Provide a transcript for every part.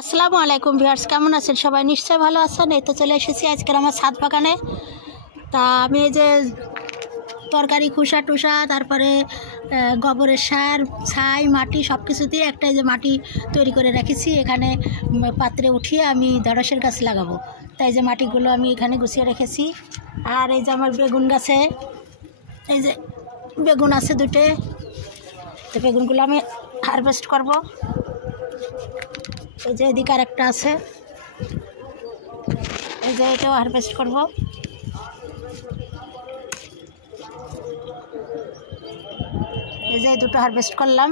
আসসালামু আলাইকুম ভিউয়ার্স, কেমন আছেন সবাই? নিশ্চয়ই ভালো আছেন। এই তো চলে এসেছি আজকের আমার ছাদ বাগানে। তা আমি এই যে তরকারি খোসা টুসা, তারপরে গোবরের সার, ছাই, মাটি সব কিছু দিয়ে একটা এই যে মাটি তৈরি করে রেখেছি। এখানে পাত্রে উঠিয়ে আমি ঢেঁড়সের গাছ লাগাবো। তাই যে মাটিগুলো আমি এখানে গুছিয়ে রেখেছি। আর এই যে আমার বেগুন গাছে এই যে বেগুন আছে দুটো, তো বেগুনগুলো আমি হারভেস্ট করব। এই যে এদিকে আর একটা আছে, এই যে এটাও হারভেস্ট করব। এই যে দুটো হারভেস্ট করলাম।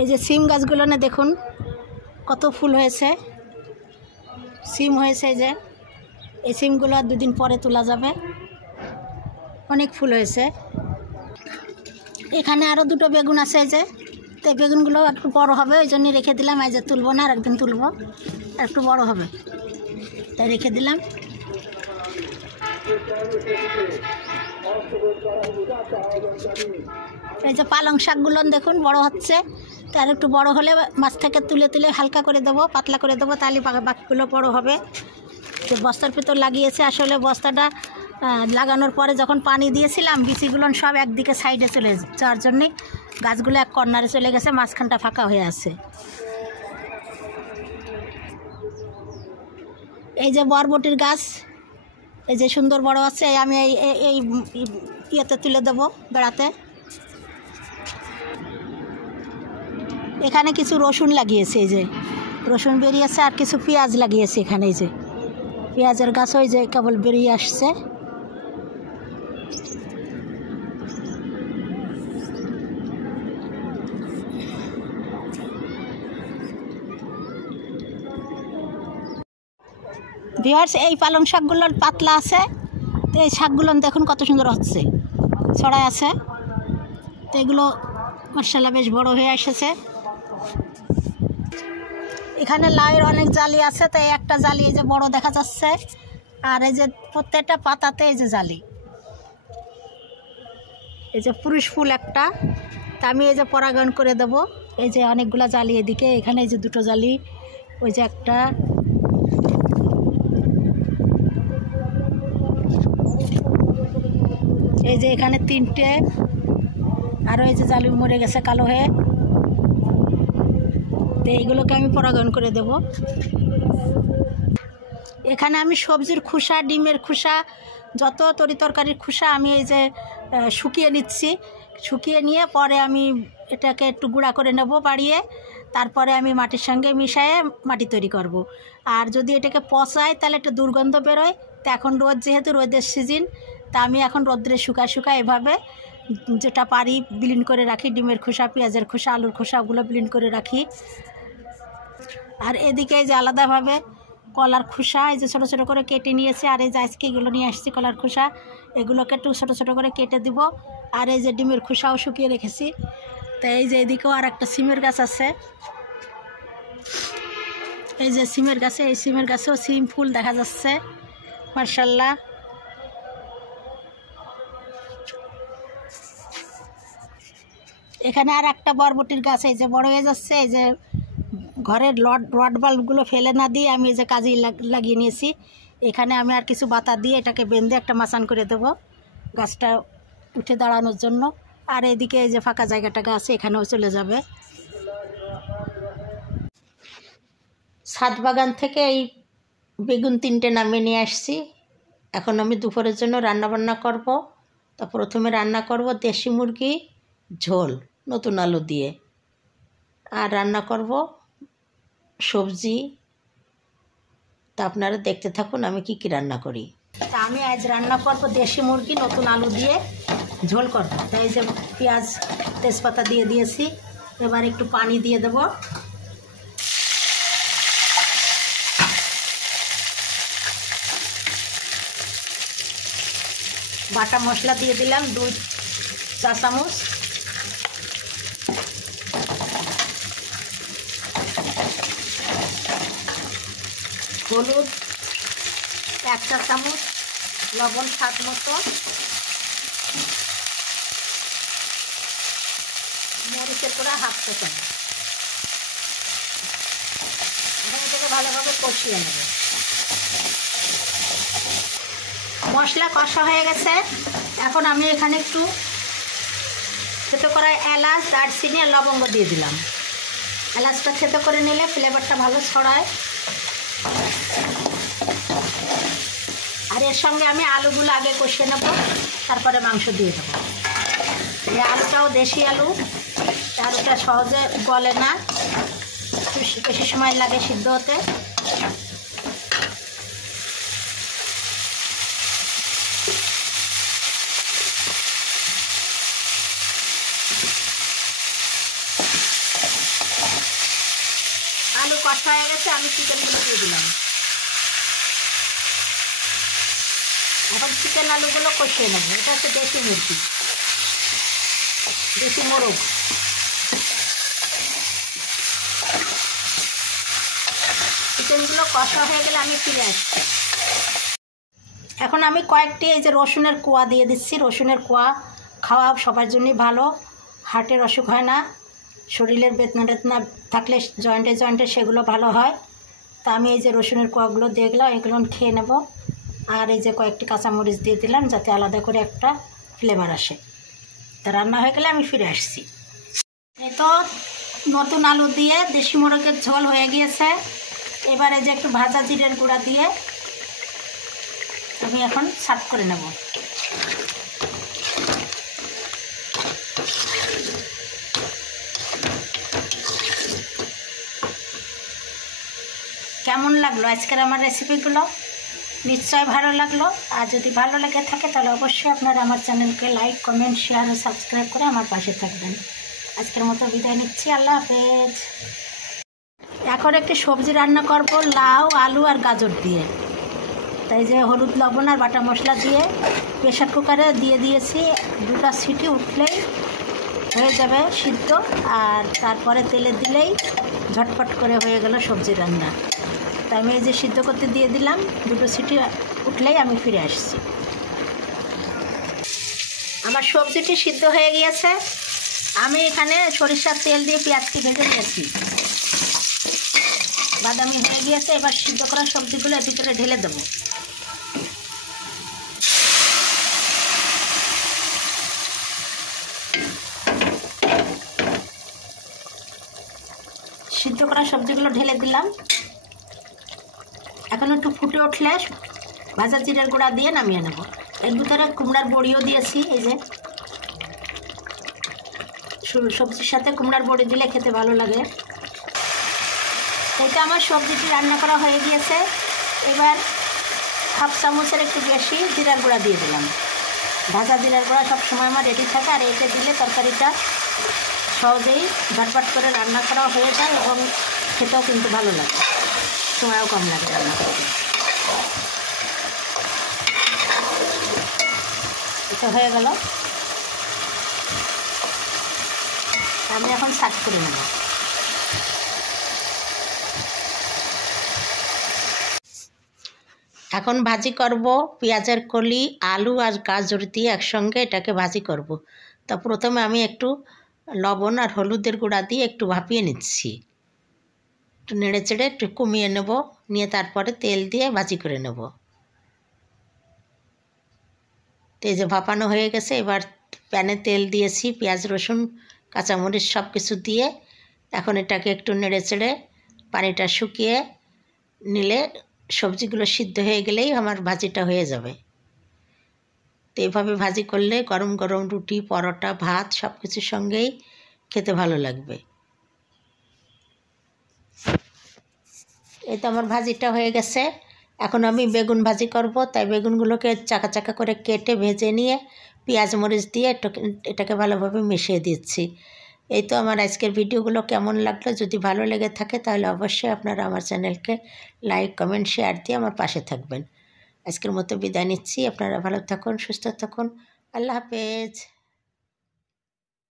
এই যে সিম গাছগুলো না দেখুন কত ফুল হয়েছে, সিম হয়েছে। এই যে এই সিমগুলো আর দুদিন পরে তোলা যাবে, অনেক ফুল হয়েছে। এখানে আরও দুটো বেগুন আছে, এই যে তো বেগুনগুলো একটু বড় হবে ওই জন্য রেখে দিলাম। এই যে তুলবো না, আর একদিন তুলবো, আর একটু বড় হবে তাই রেখে দিলাম। এই যে পালং শাকগুলো দেখুন বড় হচ্ছে, তার একটু বড় হলে মাছ থেকে তুলে তুলে হালকা করে দেবো, পাতলা করে দেবো, তাহলে বাকিগুলো বড় হবে। যে বস্তার ভিতর লাগিয়েছে, আসলে বস্তাটা লাগানোর পরে যখন পানি দিয়েছিলাম বিচিগুলো সব একদিকে সাইডে চলে যাওয়ার জন্যে গাছগুলো এক কর্নারে চলে গেছে, মাঝখানটা ফাঁকা হয়ে আছে। এই যে বরবটির গাছ, এই যে সুন্দর বড় আছে, আমি এই ইয়েতে তুলে দেবো বেড়াতে। এখানে কিছু রসুন লাগিয়েছে, এই যে রসুন বেরিয়েছে, আর কিছু পেঁয়াজ লাগিয়েছে এখানে। এই যে পেঁয়াজের গাছ ওই যে কেবল বেরিয়ে আসছে। ভিউয়ার্স, এই পালং শাকগুলোর পাতলা আছে, তো এই শাকগুলো দেখুন কত সুন্দর হচ্ছে, ছড়ায় আছে। তো এগুলো মাশাআল্লাহ বেশ বড় হয়ে এসেছে। এখানে লাউয়ের অনেক জালি আছে, তো এই একটা জালি এই যে বড় দেখা যাচ্ছে, আর এই যে প্রত্যেকটা পাতাতে এই যে জালি, এই যে পুরুষ ফুল একটা, তা আমি এই যে পরাগায়ন করে দেব। এই যে অনেকগুলা জালি এদিকে, এখানে এই যে দুটো জালি, ওই যে একটা, এই যে এখানে তিনটে, আরও এই যে জালি মরে গেছে কালো হয়ে, তো এইগুলোকে আমি পরাগায়ন করে দেব। এখানে আমি সবজির খোসা, ডিমের খোসা, যত তরিতরকারির খোসা আমি এই যে শুকিয়ে নিচ্ছি। শুকিয়ে নিয়ে পরে আমি এটাকে একটু গুঁড়া করে নেব বাড়িয়ে, তারপরে আমি মাটির সঙ্গে মিশিয়ে মাটি তৈরি করব। আর যদি এটাকে পচাই তাহলে একটা দুর্গন্ধ বেরোয়। তো এখন রোদ, যেহেতু রোদের সিজন, তা আমি এখন রোদ্রে শুকায় এভাবে যেটা পারি ব্লিন্ড করে রাখি। ডিমের খোসা, পেঁয়াজের খোসা, আলুর খোসাগুলো ব্লিন্ড করে রাখি। আর এদিকে এই যে আলাদাভাবে কলার খোসা এই যে ছোটো ছোটো করে কেটে নিয়েছি, আর এই যে আজকে এগুলো নিয়ে আসছি কলার খোসা, এগুলোকে একটু ছোটো ছোটো করে কেটে দিব। আর এই যে ডিমের খোসাও শুকিয়ে রেখেছি। তো এই যে এদিকেও আর একটা সিমের গাছ আছে, এই যে সিমের গাছে, এই সিমের গাছেও সিম ফুল দেখা যাচ্ছে মাশাআল্লাহ। এখানে আর একটা বরবটির গাছ এই যে বড় হয়ে যাচ্ছে। এই যে ঘরের রড বাল্বগুলো ফেলে না দিয়ে আমি এই যে কাজে লাগিয়ে নিয়েছি। এখানে আমি আর কিছু বাতা দিয়ে এটাকে বেঁধে একটা মাচান করে দেব গাছটা উঠে দাঁড়ানোর জন্য। আর এদিকে এই যে ফাঁকা জায়গাটা গাছ, এখানেও চলে যাবে। ছাদ বাগান থেকে এই বেগুন তিনটে নামিয়ে নিয়ে আসছি। এখন আমি দুপুরের জন্য রান্নাবান্না করব। তো প্রথমে রান্না করব দেশি মুরগি ঝোল নতুন আলু দিয়ে, আর রান্না করব সবজি। তা আপনারা দেখতে থাকুন আমি কি রান্না করি। তা আমি আজ রান্না করব দেশি মুরগি নতুন আলু দিয়ে ঝোল করব। তাই যে পেঁয়াজ তেজপাতা দিয়ে দিয়েছি, এবার একটু পানি দিয়ে দেব। বাটা মশলা দিয়ে দিলাম 2 চা চামচ, হলুদ 1 চা চামচ, লবণ স্বাদ মতো, মরিচের গুঁড়া 1/2 চা চামচ। ভালোভাবে কষিয়ে নেব। মশলা কষা হয়ে গেছে। এখন আমি এখানে একটু থেতো করা এলাচ, দারচিনি আর লবঙ্গ দিয়ে দিলাম। এলাচটা থেতো করে নিলে ফ্লেভারটা ভালো ছড়ায়। আর এর সঙ্গে আমি আলুগুলো আগে কষিয়ে নেব, তারপরে মাংস দিয়ে দেবো। এই আলুটাও দেশি আলু, আলুটা সহজে গলে না, একটু বেশি সময় লাগে সিদ্ধ হতে। আলু কষা হয়ে গেছে, আমি চিকেনগুলো দিয়ে দিলাম। এখন চিকেন আলুগুলো কষিয়ে নেব। এটা হচ্ছে দেশি মুরগি, দেশি মোরগ। চিকেনগুলো কষা হয়ে গেলে আমি ফিরে আসছি। এখন আমি কয়েকটি এই যে রসুনের কোয়া দিয়ে দিচ্ছি। রসুনের কোয়া খাওয়া সবার জন্যই ভালো, হার্টের অসুখ হয় না, শরীরের বেদনা টেদনা থাকলে জয়েন্টে জয়েন্টে সেগুলো ভালো হয়। তা আমি এই যে রসুনের কোয়াগুলো দিয়ে গেলাম, এগুলো খেয়ে নেব। আর এই যে কয়েকটি কাঁচামরিচ দিয়ে দিলাম, যাতে আলাদা করে একটা ফ্লেভার আসে। তা রান্না হয়ে গেলে আমি ফিরে আসছি। এই তো নতুন আলু দিয়ে দেশি মোরগের ঝোল হয়ে গিয়েছে। এবারে যে একটু ভাজা জিরের গুঁড়া দিয়ে আমি এখন সার্ভ করে নেব। কেমন লাগলো আজকের আমার রেসিপিগুলো? নিশ্চয় ভালো লাগলো। আর যদি ভালো লেগে থাকে তাহলে অবশ্যই আপনারা আমার চ্যানেলকে লাইক, কমেন্ট, শেয়ার ও সাবস্ক্রাইব করে আমার পাশে থাকবেন। আজকের মতো বিদায় নিচ্ছি। আল্লাহ হাফেজ। এখন একটি সবজি রান্না করব লাউ, আলু আর গাজর দিয়ে। তাই যে হলুদ, লবণ আর বাটা মশলা দিয়ে প্রেশার কুকারে দিয়ে দিয়েছি। 2টা সিটি উঠলেই হয়ে যাবে সিদ্ধ, আর তারপরে তেলে দিলেই ঝটপট করে হয়ে গেল সবজি রান্না। তাই আমি এই যে সিদ্ধ করতে দিয়ে দিলাম, 2টো সিটি উঠলেই আমি ফিরে আসছি। আমার সবজিটি সিদ্ধ হয়ে গিয়েছে। আমি এখানে সরিষার তেল দিয়ে পেঁয়াজটি ভেজে নিয়েছি, বাদামি হয়ে গিয়েছে। এবার সিদ্ধ করা সবজিগুলো এর ভিতরে ঢেলে দেবো। সিদ্ধ করা সবজিগুলো ঢেলে দিলাম। এখন একটু ফুটে উঠলে ভাজা জিরের গুঁড়া দিয়ে নামিয়ে নেব। এর ভিতরে কুমড়ার বড়িও দিয়েছি। এই যে সবজির সাথে কুমড়ার বড়ি দিলে খেতে ভালো লাগে। এটা আমার সবজিটি রান্না করা হয়ে গিয়েছে। এবার 1/2 চামচের একটু বেশি জিরার গুঁড়া দিয়ে দিলাম। ভাজা জিরার গুঁড়া সবসময় আমার রেডি থাকে, আর এতে দিলে তরকারিটা সহজেই ঝটপট করে রান্না করা হয়ে যায় এবং খেতেও কিন্তু ভালো লাগে, সময়ও কম লাগে রান্না করতে। এটা হয়ে গেল, আমি এখন সার্ভ করে নেব। এখন ভাজি করব পেঁয়াজের কলি, আলু আর গাজর দিয়ে একসঙ্গে এটাকে ভাজি করব। তা প্রথমে আমি একটু লবণ আর হলুদের গুঁড়া দিয়ে একটু ভাপিয়ে নিচ্ছি। একটু নেড়ে চেড়ে একটু কমিয়ে নেব, নিয়ে তারপরে তেল দিয়ে ভাজি করে নেব। এই যে ভাপানো হয়ে গেছে। এবার প্যানে তেল দিয়েছি, পেঁয়াজ, রসুন, কাঁচামরিচ সব কিছু দিয়ে এখন এটাকে একটু নেড়ে চেড়ে পানিটা শুকিয়ে নিলে সবজিগুলো সিদ্ধ হয়ে গেলেই আমার ভাজিটা হয়ে যাবে। তো এইভাবে ভাজি করলে গরম গরম রুটি, পরোটা, ভাত সব কিছুর সঙ্গেই খেতে ভালো লাগবে। এই তো আমার ভাজিটা হয়ে গেছে। এখন আমি বেগুন ভাজি করব। তাই বেগুনগুলোকে চাকা চাকা করে কেটে ভেজে নিয়ে পেঁয়াজ মরিচ দিয়ে এটাকে ভালোভাবে মিশিয়ে দিচ্ছি। এই তো আমার আজকের ভিডিওগুলো কেমন লাগলো? যদি ভালো লেগে থাকে তাহলে অবশ্যই আপনারা আমার চ্যানেলকে লাইক, কমেন্ট, শেয়ার দিয়ে আমার পাশে থাকবেন। আজকের মতো বিদায় নিচ্ছি। আপনারা ভালো থাকুন, সুস্থ থাকুন। আল্লাহ হাফেজ।